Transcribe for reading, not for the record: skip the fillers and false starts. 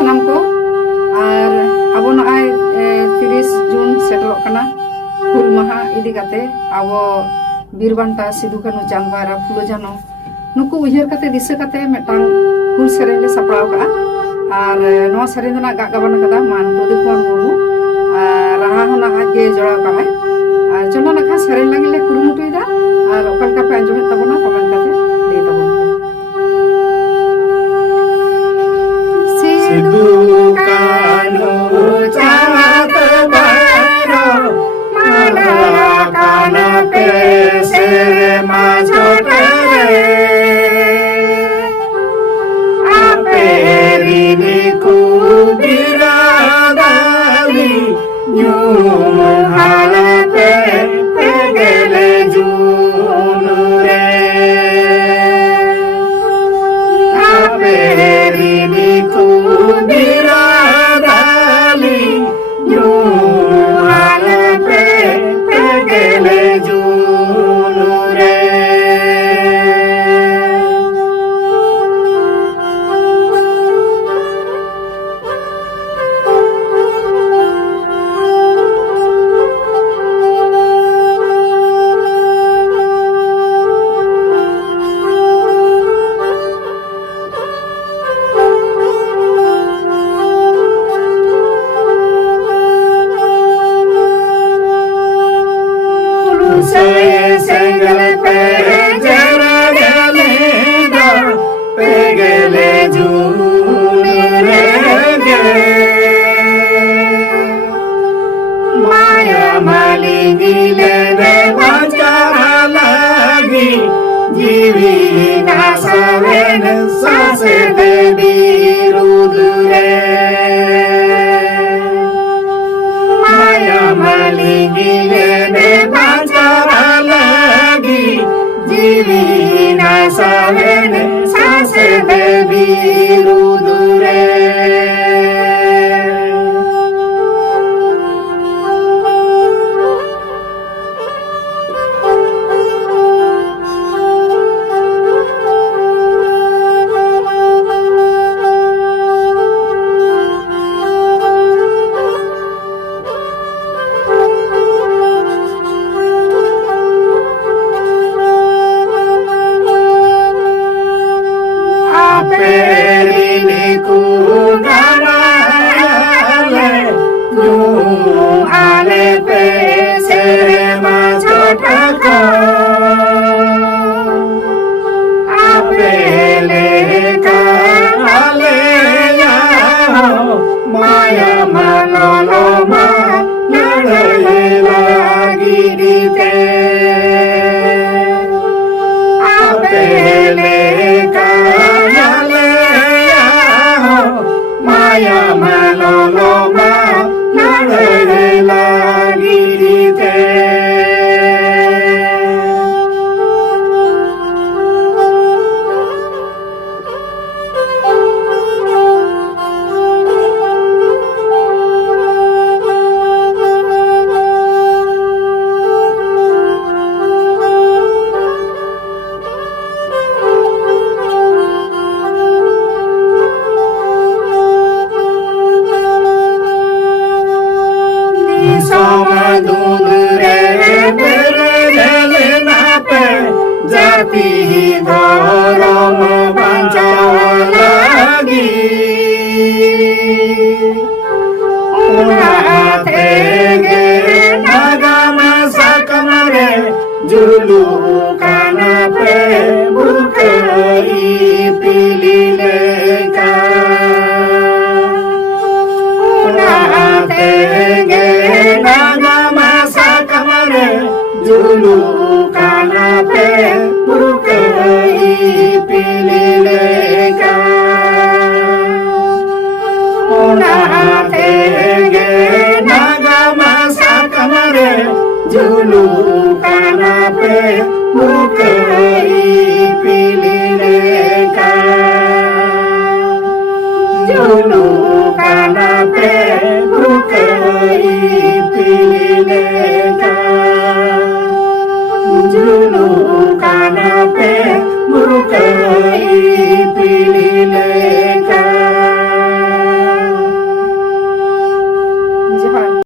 सानाम को और अब नय 30 जून सेटलोग कना हुल माहा इदी काते अब बीरबांटा सिदु कानू चांद बायरा फुलो जानो नुकु उयहर काते दिशा काते मेटांग हुल सेरेन ले सपड़ाव का और नवा सेरेन दना गा गाबान कदा मान प्रदीप मुर्मू राहा होना आगे जोड़ा का है चलो नखा सेरेन लगी ले कुरुमुटुइदा और ओकल का पे अंजमेत तबना कमेंट काते ले तबन सिदु कानू चांद बायरा माला काना पे सेरे मा छोटे आपेरी कुबिरादाली न्यू हालते पेगले जूनुरे आपेरी कुबिरादाली न्यू हालते पेगले जूनुरे सेंगल पे जरा गलेदा पेगले जून रे माया माली गिले रे बचारा लगी जीवी ना सवेन सास देवी रुदरे माया माली गिले रे बचारा लगी जीवी ना सवेन सास देवी रुदरे पेरिनी कुगानाले न्यू आले पे सेरे मा छोटा को आपेले का आले या माया मानो मा लड़े लगी दीते आपेले का माया मानो मा लड़े लगी दीते जाती धर्म बचाव लगी उनाते गे नगम सकमरे जुलू काना पे बुकरी पीली लेका उनाते गे नगम सकमरे जुलू काना पे बुकरी पीली लेका उनाते गे नगम सकमरे जुलू काना पे बुकरी पीली लेका जुलू काना पे